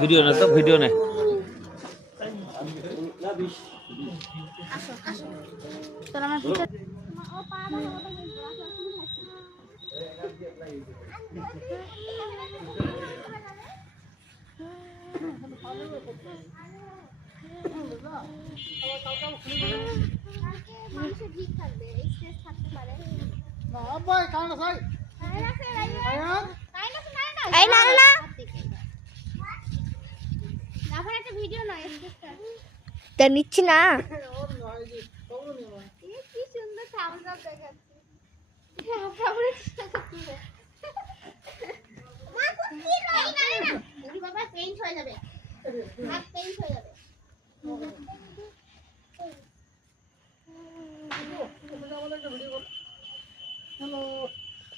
video না তো video নেই নিচ্ছি না কি সুন্দর থামস আপ দেখাচ্ছি বাবা পেইন্ট হয়ে যাবে হাত পেইন্ট হয়ে যাবে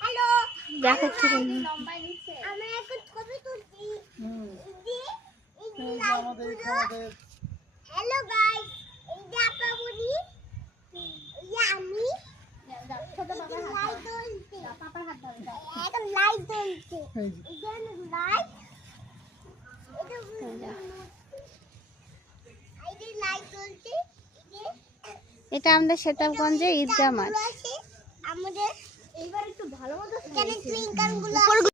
হ্যালো দেখাচ্ছি লম্বা নিচে আমরা এখন ছবি তুলছি হ্যালো গাইস এই যে আপা বলি এই আমি ছোট বাবার হাত ধরছি পাপার হাত ধরে এটা লাইট জ্বলছে এই যে লাইট এটা আমাদের সেতাবগঞ্জে ঈদগাহ মাঠ আমাদের এইবার একটু ভালো মতো